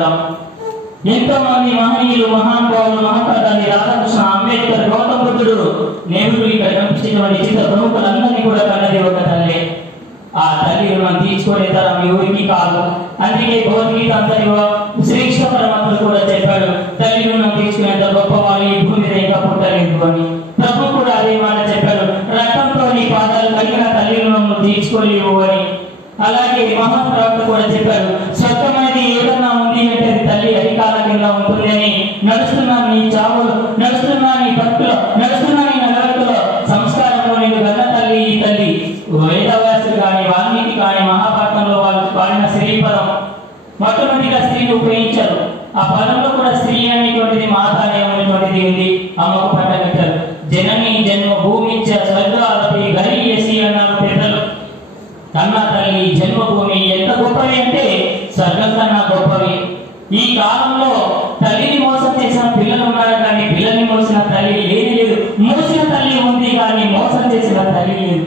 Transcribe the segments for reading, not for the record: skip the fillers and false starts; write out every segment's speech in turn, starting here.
ఉంటాం. ఎంతో మంది మహనీయులు, మహానుభావులు, మహాత్మాగాంధీ, రాధాకృష్ణ, అంబేద్కర్, గౌతమ బుద్ధుడు, నెహ్రూ ఇక్కడ కనిపించినటువంటి చిత్ర ప్రముఖులందరినీ కూడా కన్నది ఒక తల్లి. ఆ తల్లి మనం తీర్చుకునే తరం ఎవరికి కాదు. అందుకే భగవద్గీత అంతరిలో శ్రీకృష్ణ పరమాత్ముడు కూడా చెప్పాడు, తల్లి రుణం తీర్చుకునేంత గొప్ప వాళ్ళు ఈ భూమి మీద ఇంకా పుట్టలేదు అని. ప్రభు కూడా అదే మాట చెప్పాడు, రక్తంతో నీ పాదాలు కలిగిన తల్లి రుణం తీర్చుకోలేవు అని. అలాగే మహాప్రవక్త కూడా చెప్పాడు, స్వర్గం అనేది ఏదన్నా ఉంది అంటే అది తల్లి అధికాల కింద ఉంటుంది అని. నడుస్తున్నా నీ చావులు, నడుస్తున్నా నీ భక్తులు, నడుస్తున్నా నీ నడవడికలో సంస్కారంలో నేను కన్న తల్లి ఈ తల్లి. వేదవ్యాసుడు కానీ, వాల్మీకి కానీ మహాభారతంలో వాళ్ళు పాడిన స్త్రీ పదం మొట్టమొదటిగా స్త్రీని ఉపయోగించారు. ఆ పదంలో కూడా స్త్రీ అనేటువంటిది మాత అనేటువంటిది ఉంది. అమ్మకు పట్ట కట్టారు. జనని జన్మ భూమి స్వర్గాలపై గరీయసి అన్నారు పెద్దలు. కన్న తల్లి జన్మభూమి ఎంత గొప్పవి అంటే స్వర్గం కన్నా గొప్పవి. ఈ కాలంలో తల్లిని మోసం చేసిన పిల్లలు ఉన్నారు కానీ పిల్లల్ని మోసిన తల్లి లేని లేదు. మోసిన తల్లి ఉంది కానీ మోసం చేసిన తల్లి లేదు.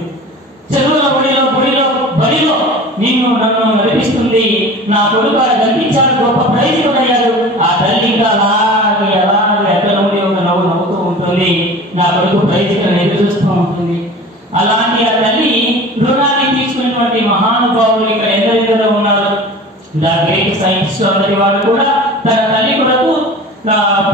చెరువుల బడిలో నిన్ను నన్ను నడిపిస్తుంది నా కొడుకు కనిపించాడు, గొప్ప ప్రైజ్ కూడా అయ్యాడు. ఆ తల్లి ఇంకా అలాగే ఎక్కడ ఉండి ఒక నవ్వు నవ్వుతూ ఉంటుంది. నా కొడుకు ప్రైజ్ ఎదురు చూస్తూ ఉంటుంది. అలాంటి ఆ తల్లి రుణాన్ని తీసుకున్నటువంటి మహానుభావులు ఇక్కడ ఎందరెందరో ఉన్నారు. గ్రేట్ సైంటిస్ట్ అందరి వాళ్ళు కూడా తన తల్లి కొరకు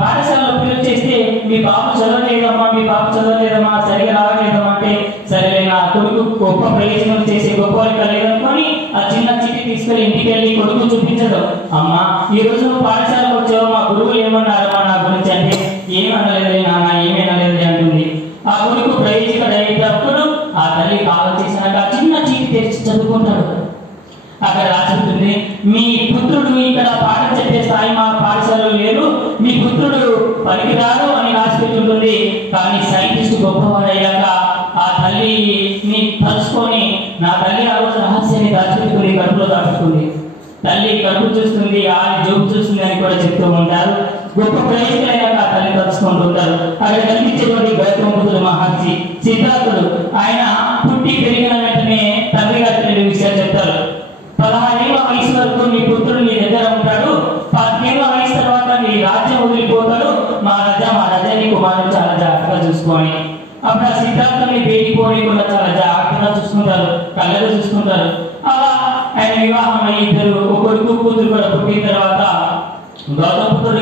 పాఠశాలలో పిల్లలు చేస్తే మీ బాబు చదవలేదమ్మా, మీ బాబు చదవలేదమ్మా, సరిగా రావట్లేదమ్మా అంటే సరే నా కొడుకు గొప్ప ప్రయోజనం చేసే గొప్ప లేదనుకొని ఆ చిన్న చిట్టి తీసుకెళ్ళి ఇంటికి వెళ్ళి కొడుకు చూపించదు. అమ్మా ఈ రోజు నువ్వు పాఠశాలకు వచ్చావు, మా గురువులు ఏమన్నారమ్మా నా గురించి అంటే ఏమనలేదు నాన్న, ఏమనలేదు అంటుంది. ఆ కొడుకు ప్రయోజకుడు అయ్యేటప్పుడు ఆ తల్లి కాలం చేసినాక చిన్న చీటి తెరిచి చదువుకుంటాడు. అక్కడ రాసింది, మీ పుత్రుడు ఇక్కడ పాఠం చెప్పే స్థాయి మా పాఠశాలలో లేదు, మీ పుత్రుడు పనికిరాడు అని రాసిపెట్టుంటుంది. కానీ సైంటిస్ట్ గొప్పవాడయ్యాక ఆ తల్లిని తలుసుకొని నా తల్లి ఆ రోజు రహస్యాన్ని దాచిపెట్టుకుని కడుపులో దాచుకుంది. తల్లి కడుపు చూస్తుంది, ఆ జోబు చూస్తుంది అని కూడా చెప్తూ ఉంటారు. గొప్ప ప్రయోజకులైనాక ఆ తల్లి తలుచుకుంటూ ఉంటారు. అక్కడ కనిపించేటువంటి గౌతమ బుద్ధుడు మహర్షి, సిద్ధార్థుడు, ఆయన పుట్టి పెరిగిన వెంటనే తండ్రి గారి విషయాలు చెప్తారు. 16 ఏళ్ల వయసు వరకు నీ పుత్రుడు నీ దగ్గర ఉంటాడు, 10 ఏళ్ల వయసు తర్వాత నీ రాజ్యం వదిలిపోతాడు, మా రాజా నీ కుమారుడు చాలా జాగ్రత్తగా చూసుకోని. అప్పుడు ఆ సిద్ధార్థుని బయటిపోకుండా చాలా జాగ్రత్తగా చూసుకుంటారు, కళ్ళగా చూసుకుంటారు. అలా ఆయన వివాహం అయ్యి ఇద్దరు కొడుకు కూతురు కూడా పుట్టిన తర్వాత గౌతమ బుద్ధుడు